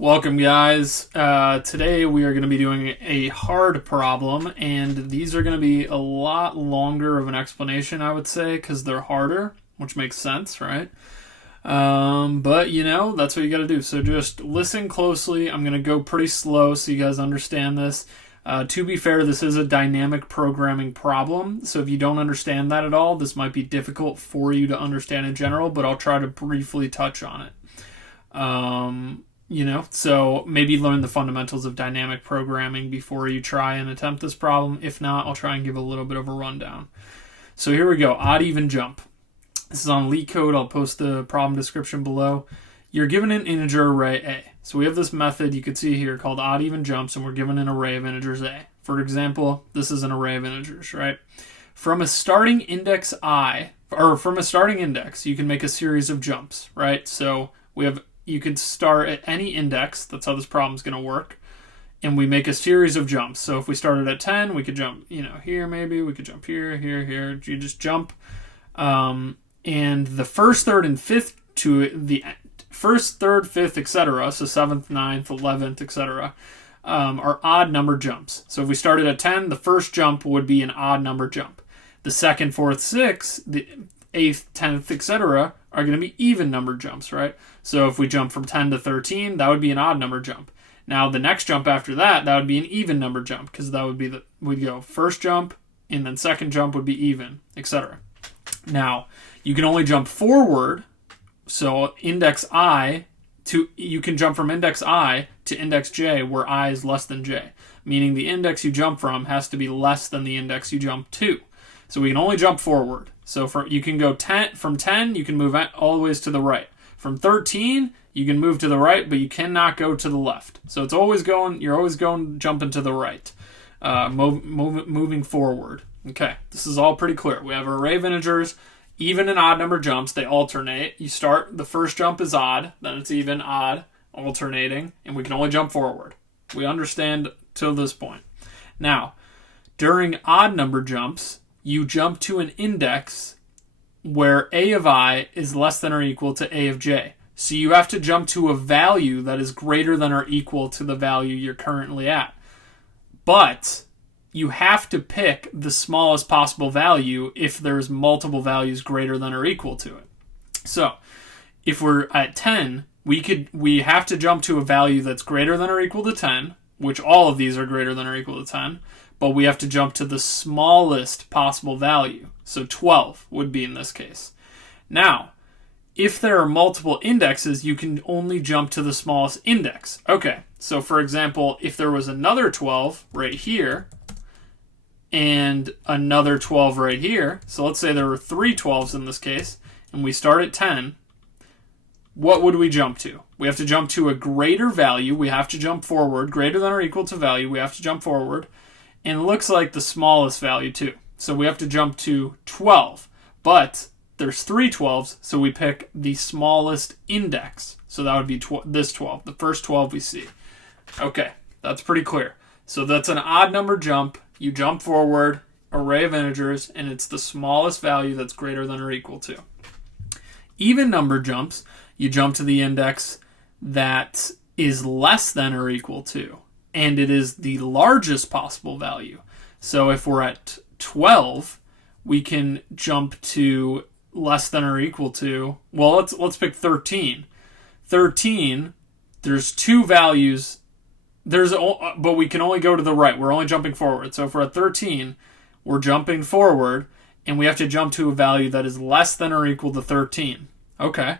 Welcome, guys. Today we are going to be doing a hard problem, and these are going to be a lot longer of an explanation, I would say, because they're harder, which makes sense, right? But, that's what you got to do. So just listen closely. I'm going to go pretty slow so you guys understand this. To be fair, this is a dynamic programming problem, so if you don't understand that at all, this might be difficult for you to understand in general, but I'll try to briefly touch on it. So maybe learn the fundamentals of dynamic programming before you try and attempt this problem. If not, I'll try and give a little bit of a rundown. So here we go, odd, even, jump. This is on LeetCode. I'll post the problem description below. You're given an integer array A. So we have this method you could see here called odd, even, jumps, and we're given an array of integers A. For example, this is an array of integers, right? From a starting index you can make a series of jumps, right? So you could start at any index. That's how this problem is going to work. And we make a series of jumps. So if we started at 10, we could jump, here maybe. We could jump here, here, here. You just jump. And the first, third, and fifth to the first, third, fifth, etc., so 7th, 9th, 11th, etc., are odd number jumps. So if we started at 10, the first jump would be an odd number jump. The second, fourth, sixth, the 8th, 10th, etc., are going to be even number jumps, right? So if we jump from 10 to 13, that would be an odd number jump. Now the next jump after that would be an even number jump, because that would be we'd go first jump, and then second jump would be even, etc. Now, you can only jump forward, so you can jump from index I to index j, where I is less than j, meaning the index you jump from has to be less than the index you jump to. So we can only jump forward. So you can go from 10, you can move all the ways to the right. From 13, you can move to the right, but you cannot go to the left. So you're always jumping to the right, moving forward. Okay, this is all pretty clear. We have an array of integers, even and odd number jumps. They alternate. The first jump is odd, then it's even, odd, alternating, and we can only jump forward. We understand till this point. Now, during odd number jumps, you jump to an index where a of I is less than or equal to a of j. So you have to jump to a value that is greater than or equal to the value you're currently at. But you have to pick the smallest possible value if there's multiple values greater than or equal to it. So if we're at 10, we have to jump to a value that's greater than or equal to 10, which all of these are greater than or equal to 10, but we have to jump to the smallest possible value. So 12 would be in this case. Now, if there are multiple indexes, you can only jump to the smallest index. Okay, so for example, if there was another 12 right here, and another 12 right here, so let's say there were 3 12s in this case, and we start at 10, what would we jump to? We have to jump to a greater value. We have to jump forward, greater than or equal to value. We have to jump forward. And it looks like the smallest value too. So we have to jump to 12. But there's 3 12s, so we pick the smallest index. So that would be this 12, the first 12 we see. Okay, that's pretty clear. So that's an odd number jump. You jump forward, array of integers, and it's the smallest value that's greater than or equal to. Even number jumps, you jump to the index that is less than or equal to, and it is the largest possible value. So if we're at 12, we can jump to less than or equal to, well, let's pick 13. 13, there's 2 values, but we can only go to the right. We're only jumping forward. So if we're at 13, we're jumping forward, and we have to jump to a value that is less than or equal to 13. Okay,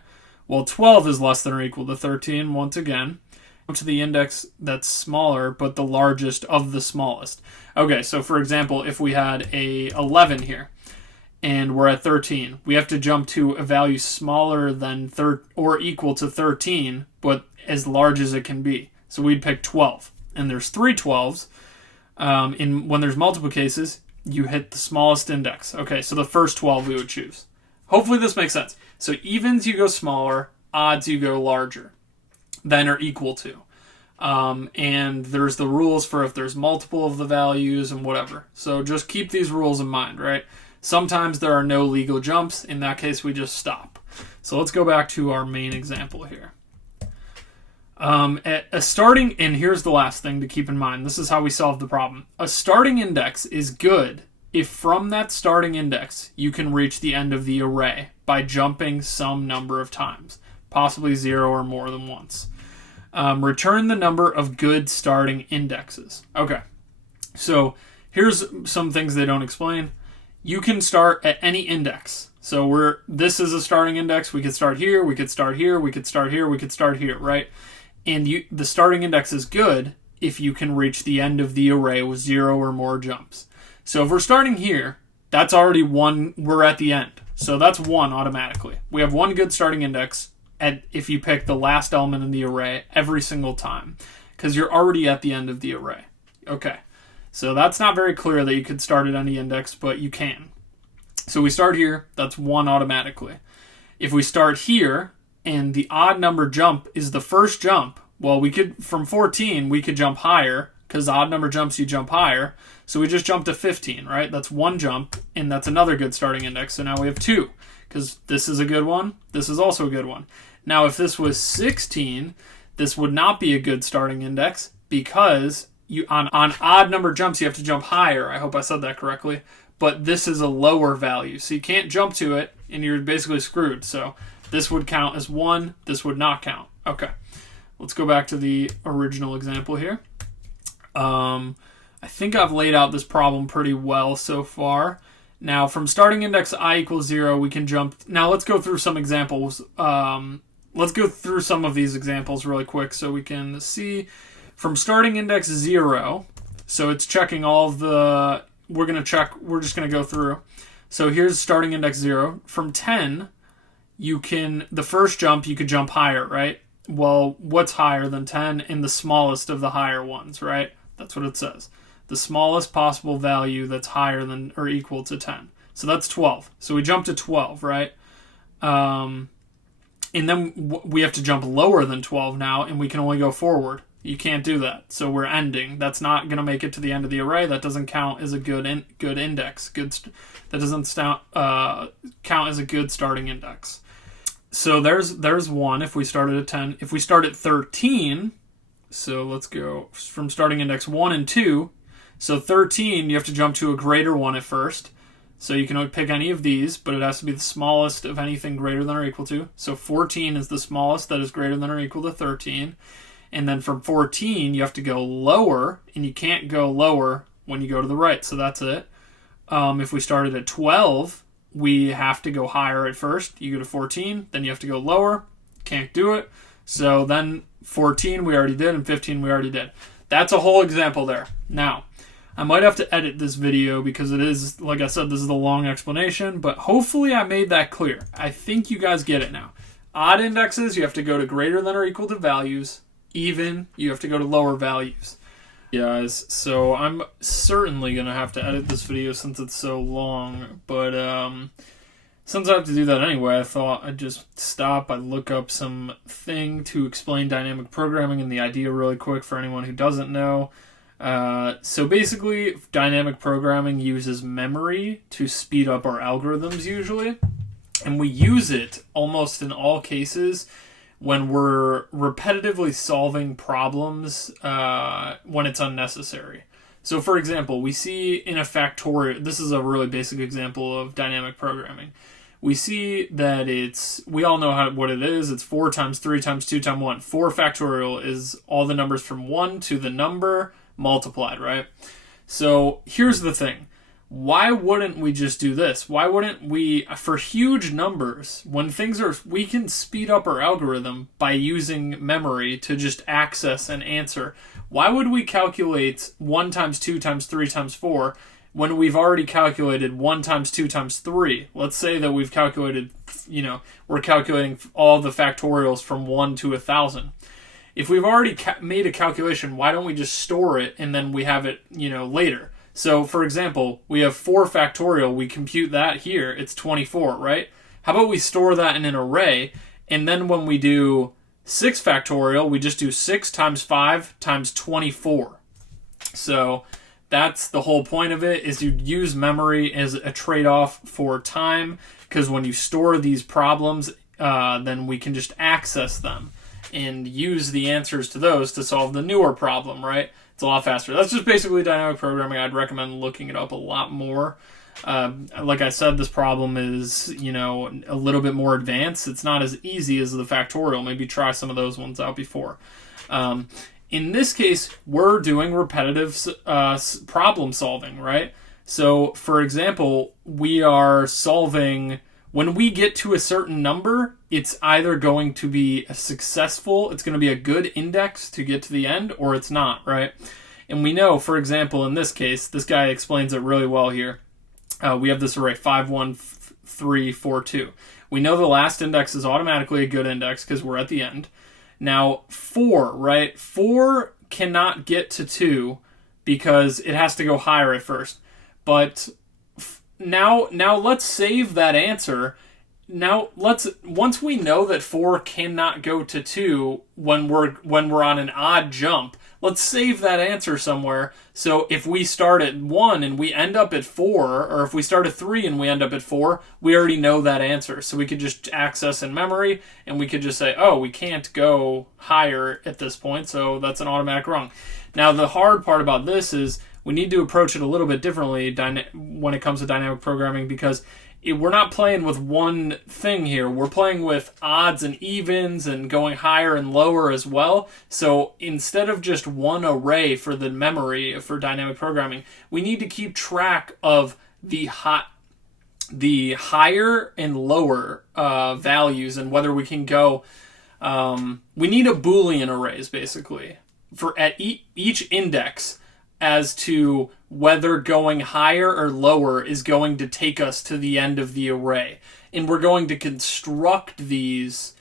well, 12 is less than or equal to 13 once again. To the index that's smaller, but the largest of the smallest. Okay, so for example, if we had a 11 here, and we're at 13, we have to jump to a value smaller than or equal to 13, but as large as it can be. So we'd pick 12, and there's 3 12s. When there's multiple cases, you hit the smallest index. Okay, so the first 12 we would choose. Hopefully this makes sense. So evens, you go smaller, odds, you go larger than or equal to. And there's the rules for if there's multiple of the values and whatever. So just keep these rules in mind, right? Sometimes there are no legal jumps. In that case, we just stop. So let's go back to our main example here. A starting, and here's the last thing to keep in mind. This is how we solve the problem. A starting index is good if from that starting index you can reach the end of the array by jumping some number of times, possibly 0 or more than once. Return the number of good starting indexes. Okay, so here's some things they don't explain. You can start at any index. So this is a starting index. We could start here, we could start here, we could start here, we could start here, right? And the starting index is good if you can reach the end of the array with 0 or more jumps. So if we're starting here, that's already 1, we're at the end. So that's 1 automatically. We have 1 good starting index if you pick the last element in the array every single time, because you're already at the end of the array. Okay, so that's not very clear that you could start at any index, but you can. So we start here, that's 1 automatically. If we start here, and the odd number jump is the first jump, well, we could, from 14, we could jump higher, because odd number jumps, you jump higher. So we just jumped to 15, right? That's 1 jump, and that's another good starting index. So now we have 2, because this is a good one. This is also a good one. Now, if this was 16, this would not be a good starting index, because on odd number jumps, you have to jump higher. I hope I said that correctly. But this is a lower value, so you can't jump to it, and you're basically screwed. So this would count as 1. This would not count. Okay, let's go back to the original example here. I think I've laid out this problem pretty well so far. Now, from starting index I equals 0, we can jump. Now, let's go through some examples. Let's go through some of these examples really quick so we can see. From starting index 0, so it's checking all of the... We're just going to go through. So here's starting index 0. From 10... the first jump, you could jump higher, right? Well, what's higher than 10? In the smallest of the higher ones, right? That's what it says. The smallest possible value that's higher than or equal to 10. So that's 12. So we jump to 12, right? And then we have to jump lower than 12 now, and we can only go forward. You can't do that. So we're ending. That's not going to make it to the end of the array. That doesn't count as a good index. That doesn't count as a good starting index. So there's 1 if we started at 10. If we start at 13, so let's go from starting index 1 and 2. So 13, you have to jump to a greater one at first. So you can pick any of these, but it has to be the smallest of anything greater than or equal to. So 14 is the smallest that is greater than or equal to 13. And then from 14, you have to go lower, and you can't go lower when you go to the right. So that's it. If we started at 12, we have to go higher at first. You go to 14, then you have to go lower. Can't do it. So then 14 we already did, and 15 we already did. That's a whole example there. Now, I might have to edit this video because it is, like I said, this is a long explanation, but hopefully I made that clear. I think you guys get it now. Odd indexes, you have to go to greater than or equal to values. Even, you have to go to lower values. Guys, so I'm certainly going to have to edit this video since it's so long, but since I have to do that anyway, I thought I'd just stop. I'd look up something to explain dynamic programming and the idea really quick for anyone who doesn't know. So basically, dynamic programming uses memory to speed up our algorithms usually, and we use it almost in all cases when we're repetitively solving problems when it's unnecessary. So for example, we see in a factorial, this is a really basic example of dynamic programming. We see that we all know what it is. It's 4 times 3 times 2 times 1. 4 factorial is all the numbers from 1 to the number multiplied, right? So here's the thing. Why wouldn't we just do this? Why wouldn't we, for huge numbers, we can speed up our algorithm by using memory to just access an answer. Why would we calculate 1 times 2 times 3 times 4 when we've already calculated 1 times 2 times 3? Let's say that we've calculated, we're calculating all the factorials from 1 to 1,000. If we've already made a calculation, why don't we just store it and then we have it, later? So, for example, we have 4 factorial. We compute that here. It's 24, right? How about we store that in an array, and then when we do 6 factorial, we just do 6 times 5 times 24. So that's the whole point of it, is you use memory as a trade-off for time, because when you store these problems, then we can just access them. and use the answers to those to solve the newer problem, right? It's a lot faster. That's just basically dynamic programming. I'd recommend looking it up a lot more. Like I said, this problem is, a little bit more advanced. It's not as easy as the factorial. Maybe try some of those ones out before. In this case, we're doing repetitive problem solving, right? So, for example, we are solving, when we get to a certain number, it's either going to be it's going to be a good index to get to the end, or it's not, right? And we know, for example, in this case, this guy explains it really well here. We have this array 5, 1, 3, 4, 2. We know the last index is automatically a good index because we're at the end. Now, 4, right? 4 cannot get to 2 because it has to go higher at first. But now let's save that answer. Now once we know that 4 cannot go to 2 when we're on an odd jump, let's save that answer somewhere. So if we start at 1 and we end up at 4, or if we start at 3 and we end up at 4, we already know that answer. So we could just access in memory, and we could just say, oh, we can't go higher at this point, so that's an automatic wrong. Now the hard part about this is we need to approach it a little bit differently when it comes to dynamic programming, because we're not playing with one thing here. We're playing with odds and evens and going higher and lower as well. So instead of just one array for the memory for dynamic programming, we need to keep track of the higher and lower values, and whether we can go. We need a Boolean arrays basically for at each index, as to whether going higher or lower is going to take us to the end of the array. And we're going to construct these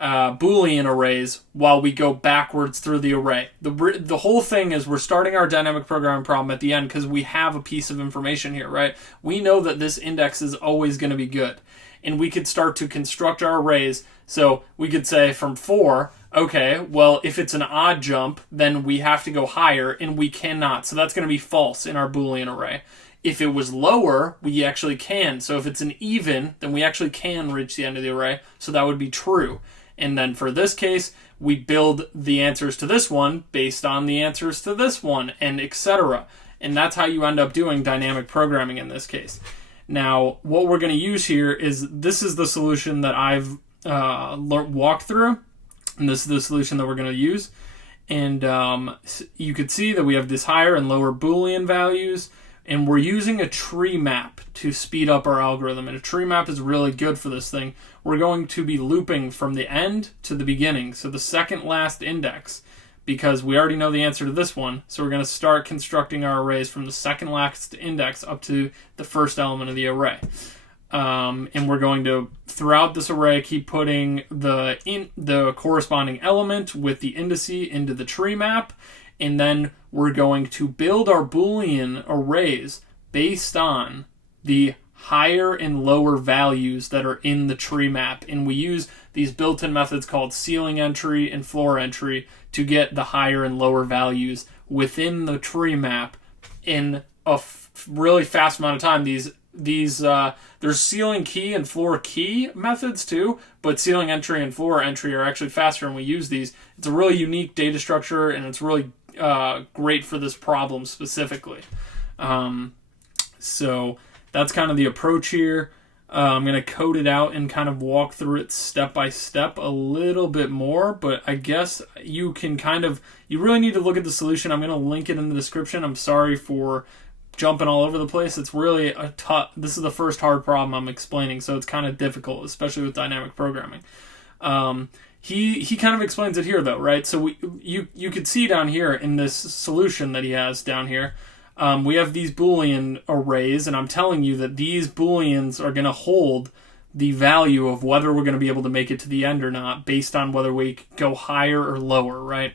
Boolean arrays while we go backwards through the array. The whole thing is we're starting our dynamic programming problem at the end because we have a piece of information here, right? We know that this index is always going to be good. And we could start to construct our arrays. So we could say from 4, okay, well, if it's an odd jump, then we have to go higher, and we cannot. So that's going to be false in our Boolean array. If it was lower, we actually can. So if it's an even, then we actually can reach the end of the array. So that would be true. And then for this case, we build the answers to this one based on the answers to this one, and etc. And that's how you end up doing dynamic programming in this case. Now, what we're going to use here is, this is the solution that I've walked through. And this is the solution that we're going to use. And you could see that we have this higher and lower Boolean values. And we're using a tree map to speed up our algorithm. And a tree map is really good for this thing. We're going to be looping from the end to the beginning. So the second last index, because we already know the answer to this one. So we're going to start constructing our arrays from the second last index up to the first element of the array. And we're going to, throughout this array, keep putting the corresponding element with the indice into the tree map, and then we're going to build our Boolean arrays based on the higher and lower values that are in the tree map. And we use these built-in methods called ceiling entry and floor entry to get the higher and lower values within the tree map in a really fast amount of time. There's ceiling key and floor key methods too, but ceiling entry and floor entry are actually faster, and we use these. It's a really unique data structure, and it's really great for this problem specifically. So that's kind of the approach here. I'm going to code it out and kind of walk through it step by step a little bit more, but I guess you really need to look at the solution. I'm going to link it in the description. I'm sorry for jumping all over the place. It's really this is the first hard problem I'm explaining, so it's kind of difficult, especially with dynamic programming. He kind of explains it here though, right? So you could see down here in this solution that he has down here, we have these Boolean arrays, and I'm telling you that these Booleans are going to hold the value of whether we're going to be able to make it to the end or not based on whether we go higher or lower, right,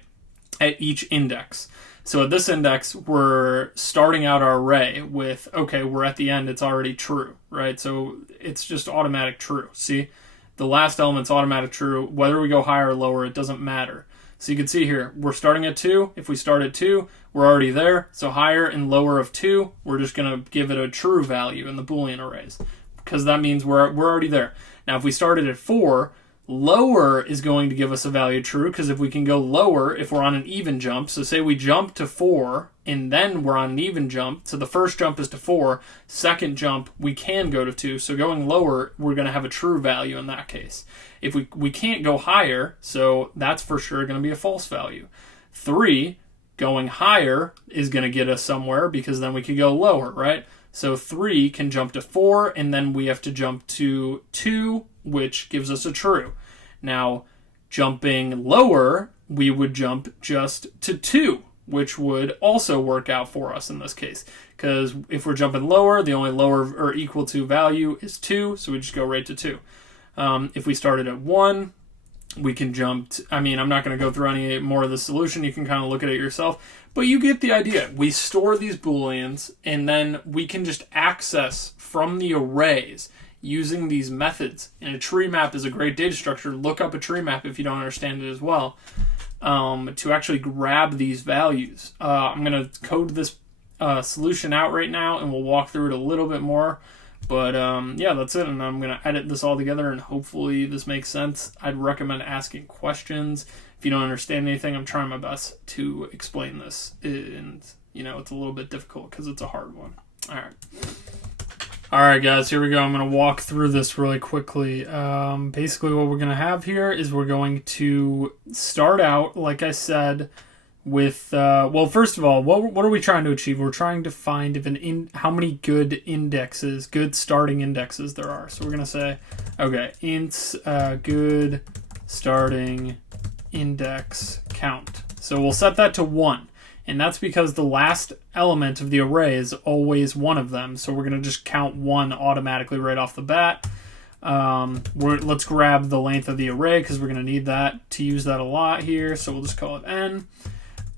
at each index. So at this index, we're starting out our array with, okay, we're at the end, it's already true, right? So it's just automatic true. See, the last element's automatic true. Whether we go higher or lower, it doesn't matter. So you can see here, we're starting at 2. If we start at 2, we're already there. So higher and lower of 2, we're just going to give it a true value in the Boolean arrays, because that means we're already there. Now, if we started at 4, Lower is going to give us a value true, because if we can go lower, if we're on an even jump, so say we jump to 4, and then we're on an even jump, so the first jump is to 4, second jump, we can go to 2, so going lower, we're going to have a true value in that case. If we can't go higher, so that's for sure going to be a false value. 3, going higher is going to get us somewhere, because then we can go lower, right? So 3 can jump to 4, and then we have to jump to 2, which gives us a true. Now, jumping lower, we would jump just to 2, which would also work out for us in this case. Because if we're jumping lower, the only lower or equal to value is 2, so we just go right to 2. If we started at 1, we can jump I'm not going to go through any more of the solution. You can kind of look at it yourself. But you get the idea. We store these Booleans, and then we can just access from the arrays using these methods. And a tree map is a great data structure. Look up a tree map if you don't understand it as well, to actually grab these values. I'm going to code this solution out right now, and we'll walk through it a little bit more. But yeah, that's it, and I'm going to edit this all together, and hopefully this makes sense. I'd recommend asking questions. If you don't understand anything, I'm trying my best to explain this, and it's a little bit difficult because it's a hard one. All right, guys, here we go. I'm going to walk through this really quickly. Basically, what we're going to have here is we're going to start out, like I said, with well, first of all, what are we trying to achieve? We're trying to find how many good starting indexes there are. So we're gonna say, okay, int good starting index count. So we'll set that to 1, and that's because the last element of the array is always one of them. So we're gonna just count 1 automatically right off the bat. Let's grab the length of the array, because we're gonna need that to use that a lot here. So we'll just call it n.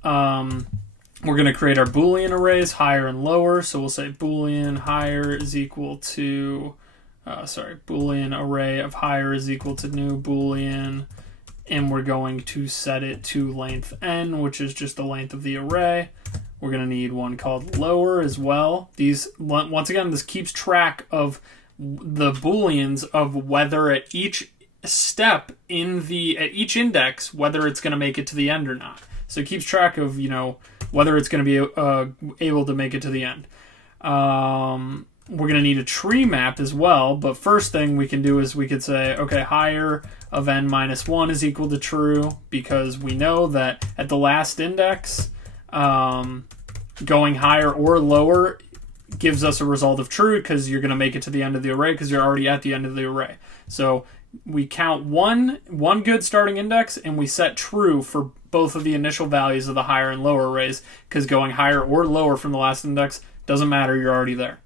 We're going to create our Boolean arrays, higher and lower. So we'll say Boolean higher is equal to, Boolean array of higher is equal to new Boolean. And we're going to set it to length n, which is just the length of the array. We're going to need one called lower as well. Once again, this keeps track of the Booleans of whether at each step at each index, whether it's going to make it to the end or not. So it keeps track of, whether it's going to be able to make it to the end. We're going to need a tree map as well, but first thing we can do is we could say, okay, higher of n minus 1 is equal to true, because we know that at the last index, going higher or lower gives us a result of true, because you're going to make it to the end of the array because you're already at the end of the array. So we count one good starting index, and we set true for both of the initial values of the higher and lower arrays, because going higher or lower from the last index doesn't matter, you're already there.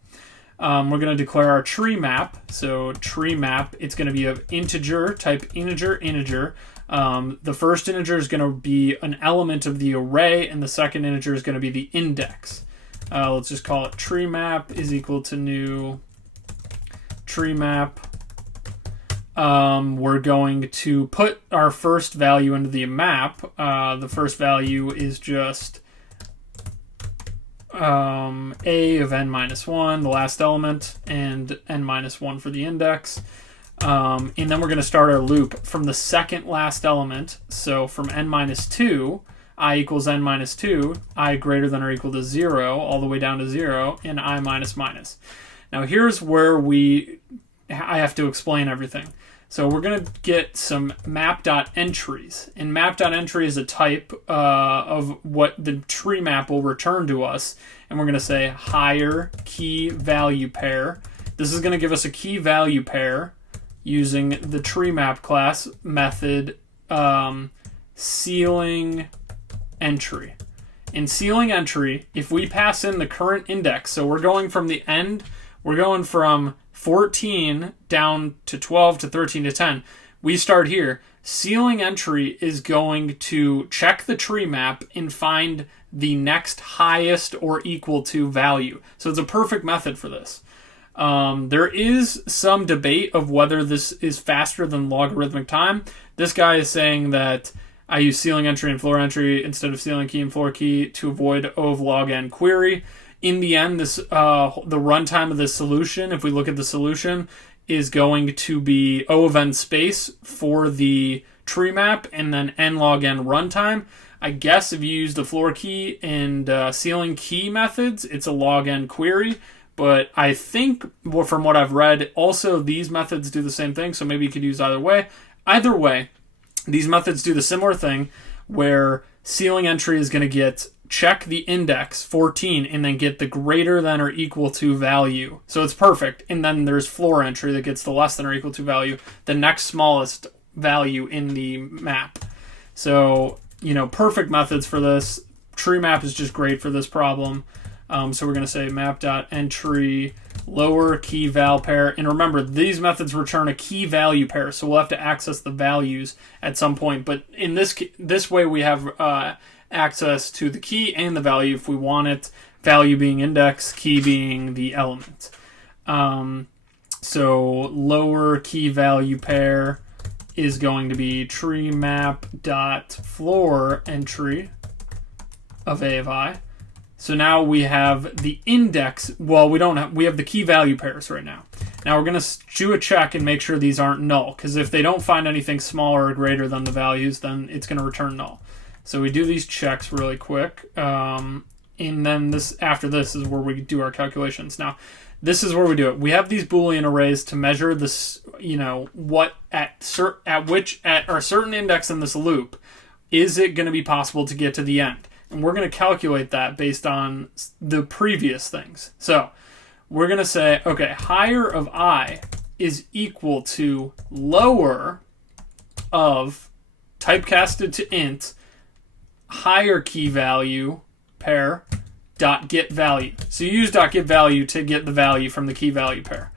We're going to declare our tree map. So tree map, it's going to be of integer, type integer. The first integer is going to be an element of the array, and the second integer is going to be the index. Let's just call it tree map is equal to new tree map. We're going to put our first value into the map. The first value is just a of n minus 1, the last element, and n minus 1 for the index. And then we're going to start our loop from the second last element. So from n minus 2, I equals n minus 2, I greater than or equal to 0, all the way down to 0, and I minus minus. Now here's where I have to explain everything. So we're going to get some map.entries. And map.entry is a type of what the tree map will return to us. And we're going to say higher key value pair. This is going to give us a key value pair using the tree map class method ceiling entry. In ceiling entry, if we pass in the current index, so we're going from the end, we're going from 14 down to 12 to 13 to 10. We start here. Ceiling entry is going to check the tree map and find the next highest or equal to value. So it's a perfect method for this. There is some debate of whether this is faster than logarithmic time. This guy is saying that I use ceiling entry and floor entry instead of ceiling key and floor key to avoid O of log n query. In the end, the runtime of this solution, if we look at the solution, is going to be O of n space for the tree map, and then n log n runtime. I guess if you use the floor key and ceiling key methods, it's a log n query. But I think, well, from what I've read, also these methods do the same thing, so maybe you could use either way. Either way, these methods do the similar thing where ceiling entry is going to check the index 14 and then get the greater than or equal to value. So it's perfect. And then there's floor entry that gets the less than or equal to value, the next smallest value in the map. So, perfect methods for this. Tree map is just great for this problem. So we're going to say map.entry lower key val pair. And remember, these methods return a key value pair, so we'll have to access the values at some point. But in this way, we have access to the key and the value if we want it. Value being index, key being the element. So lower key value pair is going to be tree map dot floor entry of a of I. So now we have the index. Well, we have the key value pairs right now. Now we're going to do a check and make sure these aren't null, because if they don't find anything smaller or greater than the values, then it's going to return null. So we do these checks really quick, and then after this is where we do our calculations. Now, this is where we do it. We have these Boolean arrays to measure this, what at a certain index in this loop, is it going to be possible to get to the end? And we're going to calculate that based on the previous things. So we're going to say, okay, higher of I is equal to lower of typecasted to int higher key value pair dot get value. So you use dot get value to get the value from the key value pair.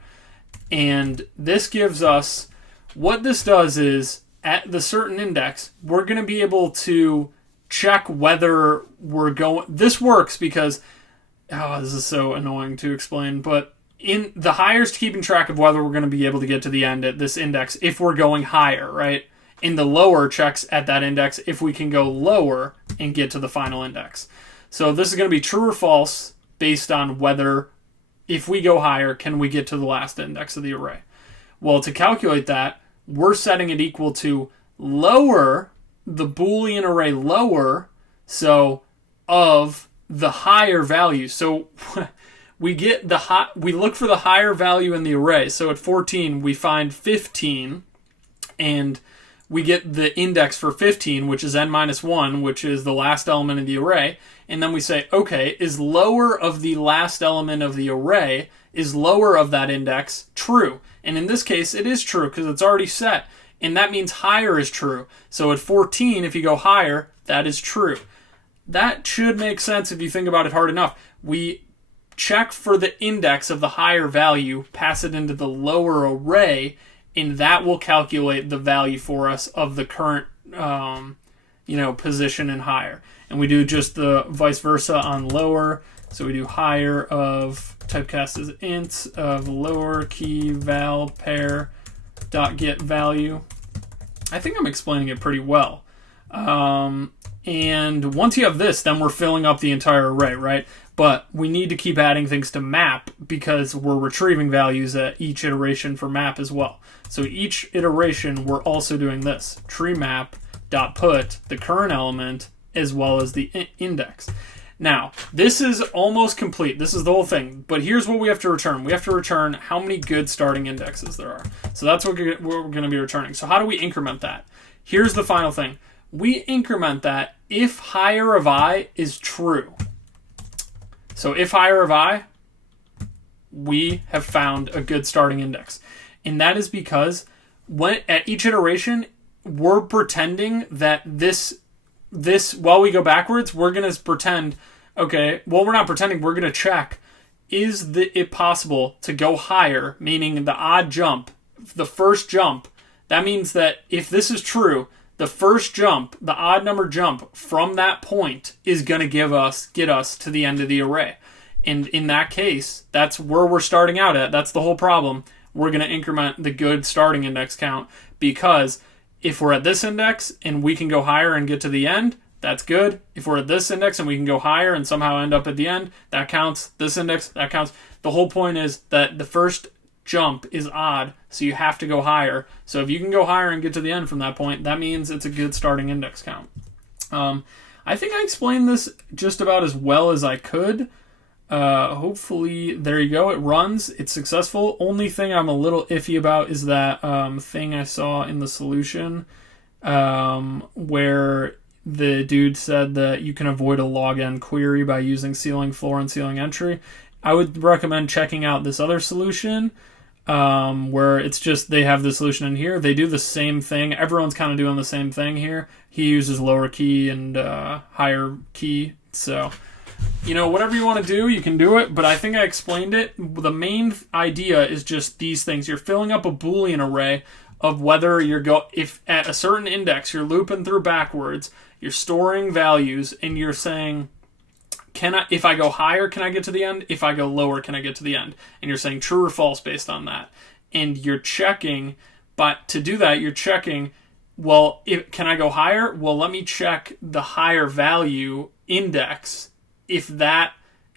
And this gives us, what this does is at the certain index, we're going to be able to check whether we're going. This works because, this is so annoying to explain, but in the higher is keeping track of whether we're going to be able to get to the end at this index if we're going higher, right? In the lower checks at that index if we can go lower and get to the final index. So this is going to be true or false based on whether, if we go higher, can we get to the last index of the array. Well, to calculate that, we're setting it equal to lower, the Boolean array lower, so of the higher value. So we get we look for the higher value in the array. So at 14 we find 15, and we get the index for 15, which is n-1, which is the last element of the array. And then we say, okay, is lower of the last element of the array, is lower of that index true? And in this case, it is true because it's already set. And that means higher is true. So at 14, if you go higher, that is true. That should make sense if you think about it hard enough. We check for the index of the higher value, pass it into the lower array, and that will calculate the value for us of the current position and higher. And we do just the vice versa on lower. So we do higher of typecast as int of lower key val pair dot get value. I think I'm explaining it pretty well. And once you have this, then we're filling up the entire array, right? But we need to keep adding things to map because we're retrieving values at each iteration for map as well. So each iteration, we're also doing this. Tree map dot put the current element as well as the index. Now, this is almost complete. This is the whole thing. But here's what we have to return. We have to return how many good starting indexes there are. So that's what we're going to be returning. So how do we increment that? Here's the final thing. We increment that if higher of I is true. So if higher of I, we have found a good starting index. And that is because at each iteration, we're pretending that this while we go backwards, we're going to pretend, okay, well, we're not pretending, we're going to check, is it possible to go higher, meaning the odd jump, the first jump. That means that if this is true, the first jump, the odd number jump from that point is going to get us to the end of the array. And in that case, that's where we're starting out at. That's the whole problem. We're going to increment the good starting index count, because if we're at this index and we can go higher and get to the end, that's good. If we're at this index and we can go higher and somehow end up at the end, that counts. This index, that counts. The whole point is that the first jump is odd, so you have to go higher. So if you can go higher and get to the end from that point, that means it's a good starting index count. I think I explained this just about as well as I could. Hopefully, there you go. It runs. It's successful. Only thing I'm a little iffy about is that thing I saw in the solution where the dude said that you can avoid a log-n query by using ceiling floor and ceiling entry. I would recommend checking out this other solution where it's just they have the solution in here. They do the same thing. Everyone's kind of doing the same thing here. He uses lower key and higher key. So, whatever you want to do, you can do it. But I think I explained it. The main idea is just these things. You're filling up a Boolean array of whether if at a certain index you're looping through backwards, you're storing values, and you're saying, if I go higher, can I get to the end? If I go lower, can I get to the end? And you're saying true or false based on that. And you're checking, but to do that, you're checking, can I go higher? Well, let me check the higher value index if that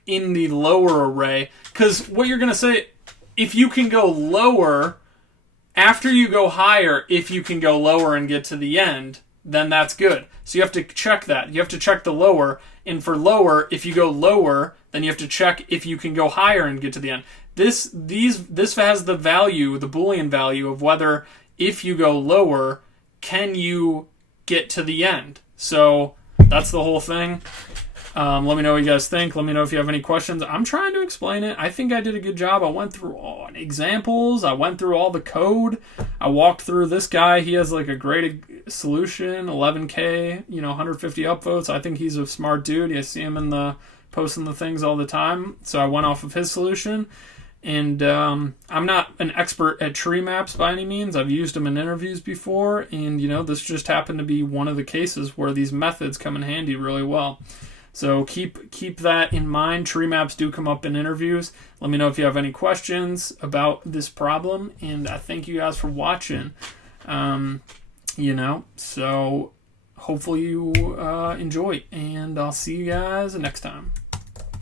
in the lower array. Because what you're going to say, if you can go lower, after you go higher, if you can go lower and get to the end, then that's good. So you have to check that. You have to check the lower. And for lower, if you go lower, then you have to check if you can go higher and get to the end. This has the value, the Boolean value of whether if you go lower, can you get to the end. So that's the whole thing. Let me know what you guys think. Let me know if you have any questions. I'm trying to explain it. I think I did a good job. I went through all examples. I went through all the code. I walked through this guy. He has like a great solution, 11K, 150 upvotes. I think he's a smart dude. I see him posting the things all the time. So I went off of his solution. And I'm not an expert at tree maps by any means. I've used them in interviews before. And, this just happened to be one of the cases where these methods come in handy really well. So keep that in mind. Tree maps do come up in interviews. Let me know if you have any questions about this problem. And I thank you guys for watching. So hopefully you enjoy. And I'll see you guys next time.